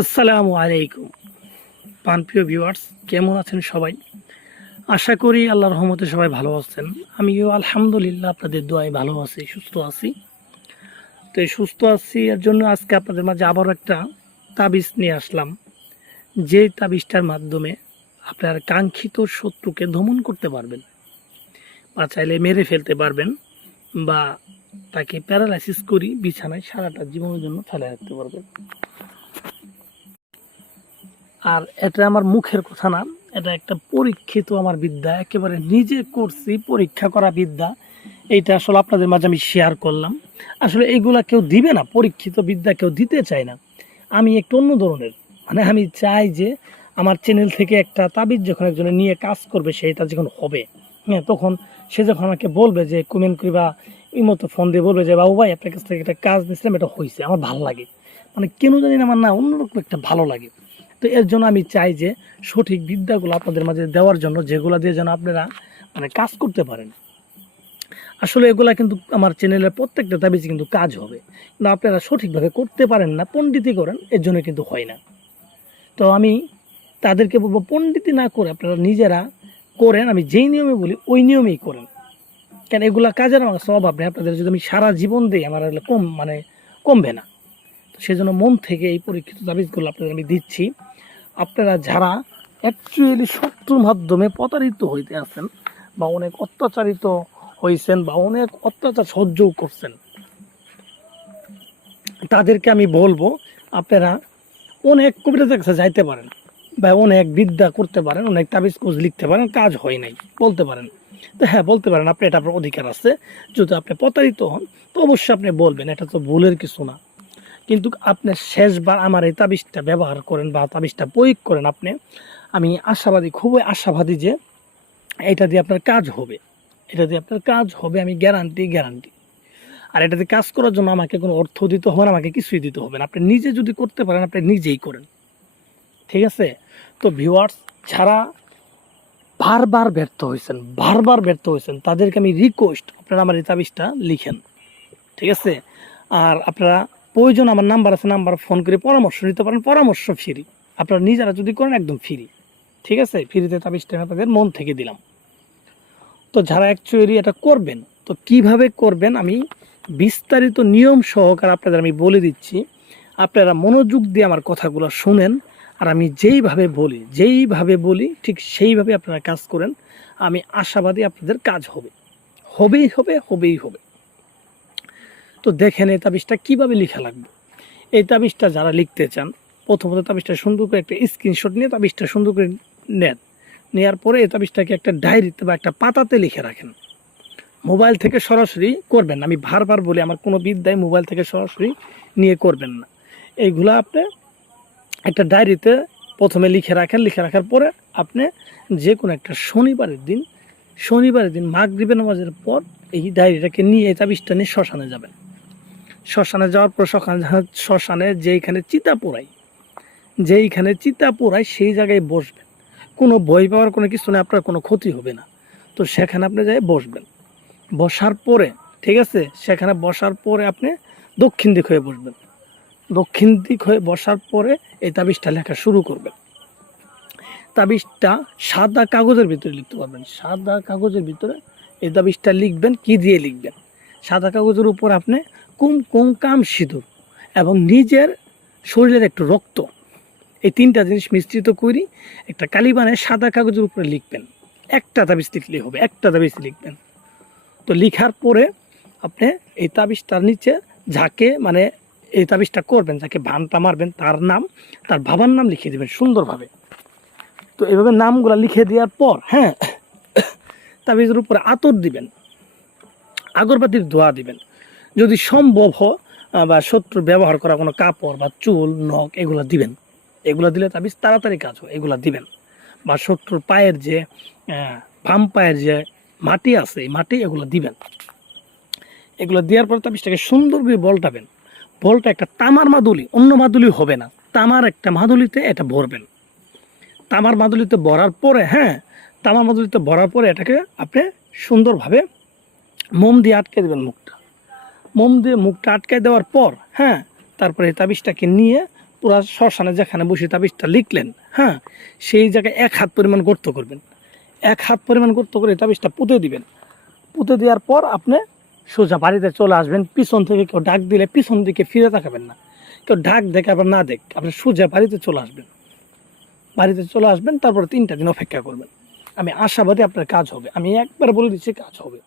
আসসালামু আলাইকুম। পানপ্রিয় ভিউয়ার্স, কেমন আছেন সবাই? আশা করি আল্লাহর রহমতে সবাই ভালো আছেন। আমিও আলহামদুলিল্লাহ আপনাদের দোয়ায় ভালো আছি, সুস্থ আছি। তো এই সুস্থ আছি এর জন্য আজকে আপনাদের মাঝে আবারও একটা তাবিজ নিয়ে আসলাম। যে তাবিজটার মাধ্যমে আপনার কাঙ্ক্ষিত শত্রুকে দমন করতে পারবেন বা চাইলে মেরে ফেলতে পারবেন বা তাকে প্যারালাইসিস করি বিছানায় সারাটা জীবনের জন্য ফেলে রাখতে পারবেন। আর এটা আমার মুখের কথা না, এটা একটা পরীক্ষিত আমার বিদ্যা, একেবারে নিজে করছি পরীক্ষা করা বিদ্যা। এইটা আসলে আপনাদের মাঝে আমি শেয়ার করলাম। আসলে এইগুলা কেউ দিবে না, পরীক্ষিত বিদ্যা কেউ দিতে চায় না। আমি একটু অন্য ধরনের মানে আমি চাই যে আমার চ্যানেল থেকে একটা তাবিজ যখন একজনে নিয়ে কাজ করবে সেটা যখন হবে হ্যাঁ তখন সে যখন আমাকে বলবে যে কমেন্ট করি বা এই মতো ফোন দিয়ে বলবে যে, বাবু ভাই, আপনার কাছ থেকে একটা কাজ নিয়েছিলাম, এটা হয়েছে আমার ভালো লাগে। মানে কেন জানি না আমার না অন্যরকম একটা ভালো লাগে। তো এর জন্য আমি চাই যে সঠিক বিদ্যাগুলো আপনাদের মাঝে দেওয়ার জন্য, যেগুলো দিয়ে যেন আপনারা মানে কাজ করতে পারেন। আসলে এগুলা কিন্তু আমার চ্যানেলের প্রত্যেকটা তাবিজে কিন্তু কাজ হবে। কিন্তু আপনারা সঠিকভাবে করতে পারেন না, পণ্ডিতই করেন, এর জন্য কিন্তু হয় না। তো আমি তাদেরকে বলব পণ্ডিতি না করে আপনারা নিজেরা করেন, আমি যেই নিয়মে বলি, ওই নিয়মেই করেন। কেন এগুলা কাজের আমার স্বভাব নেই, আপনাদের যদি আমি সারা জীবন দিই, আমার কম মানে কমবে না। তো সেজন্য মন থেকে এই পরীক্ষিত তাবিজগুলো আপনাদের আমি দিচ্ছি। আপনারা যারা অ্যাকচুয়ালি শত্রুর মাধ্যমে প্রতারিত হইতে আছেন বা অনেক অত্যাচারিত হয়েছেন বা অনেক অত্যাচার সহ্যও করছেন, তাদেরকে আমি বলব, আপনারা অনেক কবিতাদের কাছে যাইতে পারেন বা অনেক বিদ্যা করতে পারেন, অনেক তাবিজ কোজ লিখতে পারেন, কাজ হয় নাই, বলতে পারেন। তো হ্যাঁ বলতে পারেন আপনি এটা আপনার অধিকার আছে। যদি আপনি প্রতারিত হন, তো অবশ্যই আপনি বলবেন, এটা তো ভুলের কিছু না। কিন্তু আপনি শেষবার আমার এই তাবিজটা ব্যবহার করেন বা তাবিজটা প্রয়োগ করেন আপনি, আমি আশাবাদী, খুবই আশাবাদী যে এটা দিয়ে আপনার কাজ হবে। এটা দিয়ে আপনার কাজ হবে, আমি গ্যারান্টি গ্যারান্টি আর এটা দিয়ে কাজ করার জন্য আমাকে কোনো অর্থ দিতে হবে না, আমাকে কিছুই দিতে হবে না। আপনি নিজে যদি করতে পারেন, আপনি নিজেই করেন। ঠিক আছে? তো ভিউয়ার্স যারা বারবার ব্যর্থ হয়েছেন, বারবার ব্যর্থ হয়েছেন, তাদেরকে আমি রিকোয়েস্ট আপনারা আমার এই তাবিজটা লিখেন। ঠিক আছে? আর আপনারা প্রয়োজন আমার নাম্বার আছে নাম্বার ফোন করে পরামর্শ নিতে পারেন, পরামর্শ ফ্রি আপনারা নিজেরা যদি করেন, একদম ফ্রি ঠিক আছে? ফ্রিতে তাবিজটা আমি আপনাদের মন থেকে দিলাম। তো যারা অ্যাকচুয়ালি এটা করবেন, তো কীভাবে করবেন আমি বিস্তারিত নিয়ম সহকার আপনাদের আমি বলে দিচ্ছি। আপনারা মনোযোগ দিয়ে আমার কথাগুলো শুনেন, আর আমি যেইভাবে বলি যেইভাবে বলি, ঠিক সেইভাবে আপনারা কাজ করেন। আমি আশাবাদী আপনাদের কাজ হবে। হবেই হবে হবেই হবে। তো দেখেন এই তাবিজটা কীভাবে লেখা লাগবে? এই তাবিজটা যারা লিখতে চান, প্রথমত তাবিজটা সুন্দর করে একটা স্ক্রিনশট নিয়ে তাবিজটা সুন্দর করে নেন। নেওয়ার পরে এই তাবিজটাকে একটা ডায়েরিতে বা একটা পাতাতে লিখে রাখেন। মোবাইল থেকে সরাসরি করবেন না। আমি বারবার বলি, আমার কোনো বিদ্যায় মোবাইল থেকে সরাসরি নিয়ে করবেন না। এইগুলো আপনি একটা ডায়েরিতে প্রথমে লিখে রাখেন। লিখে রাখার পরে আপনি যে কোনো একটা শনিবারের দিন শনিবারের দিন মাগরিবের নামাজের পর এই ডায়েরিটাকে নিয়ে, এই তাবিজটা নিয়ে শ্মশানে যাবেন। শ্মশানে যাওয়ার পর শ্মশানে শ্মশানে যেইখানে চিতা পোড়াই যেইখানে চিতা পোড়াই সেই জায়গায় বসবেন। কোনো বই পাওয়ার কোনো কিছু নেই, আপনার কোনো ক্ষতি হবে না। তো সেখানে আপনি যাই বসবেন। বসার পরে, ঠিক আছে? সেখানে বসার পরে আপনি দক্ষিণ দিক হয়ে বসবেন। দক্ষিণ দিক হয়ে বসার পরে এই তাবিজটা লেখা শুরু করবেন। তাবিজটা সাদা কাগজের ভিতরে লিখতে পারবেন। সাদা কাগজের ভিতরে এই তাবিজটা লিখবেন, কি দিয়ে লিখবেন? সাদা কাগজের উপর আপনি কুম কুম সিঁদুর এবং নিজের শরীরের একটু রক্ত। এই তিনটা জিনিস মিশ্রিত করি, একটা কালিবানের সাদা কাগজের উপরে লিখবেন। একটা তাবিজ লিখলেই হবে, একটা তাবিজ লিখবেন। তো লিখার পরে আপনি এই তাবিজটার নিচে যাকে মানে এই তাবিজটা করবেন, যাকে ভানটা মারবেন, তার নাম, তার বাবার নাম লিখে দেবেন সুন্দরভাবে। তো এভাবে নামগুলো লিখে দেওয়ার পর হ্যাঁ তাবিজের উপরে আতর দিবেন, আগরবাতির ধোয়া দিবেন। যদি সম্ভব হয় বা শত্রু ব্যবহার করা কোনো কাপড় বা চুল, নখ, এগুলো দিবেন। এগুলো দিলে তাবিজ তাড়াতাড়ি কাজ হয়, এগুলো দিবেন। বা শত্রুর পায়ের যে বাম পায়ের যে মাটি আছে, এই মাটি এগুলো দিবেন। এগুলো দেওয়ার পর তাবিজটাকে সুন্দর করে বলটাবেন। বলটা একটা তামার মাদুলি, অন্য মাদুলি হবে না। তামার একটা মাদুলিতে এটা ভরবেন। তামার মাদুলিতে ভরার পরে হ্যাঁ তামার মাদুলিতে ভরার পরে এটাকে আপনি সুন্দরভাবে মোম দিয়ে আটকে দেবেন মুখটা। মোম দিয়ে মুখটা আটকে দেওয়ার পর হ্যাঁ তারপরে তাবিজটাকে নিয়ে পুরা শ্মশানে যেখানে বসে তাবিজটা লিখলেন হ্যাঁ সেই জায়গায় এক হাত পরিমাণ গর্ত করবেন। এক হাত পরিমাণ গর্ত করে তাবিজটা পুঁতে দিবেন। পুঁতে দেওয়ার পর আপনি সোজা বাড়িতে চলে আসবেন, পিছন থেকে কেউ ডাক দিলে পিছন দিকে ফিরে তাকাবেন না। কেউ ডাক দেখে আবার না দেখ আপনি সোজা বাড়িতে চলে আসবেন। বাড়িতে চলে আসবেন, তারপর তিনটা দিন অপেক্ষা করবেন। আমি আশাবাদী আপনার কাজ হবে। আমি একবার বলে দিচ্ছি কাজ হবে।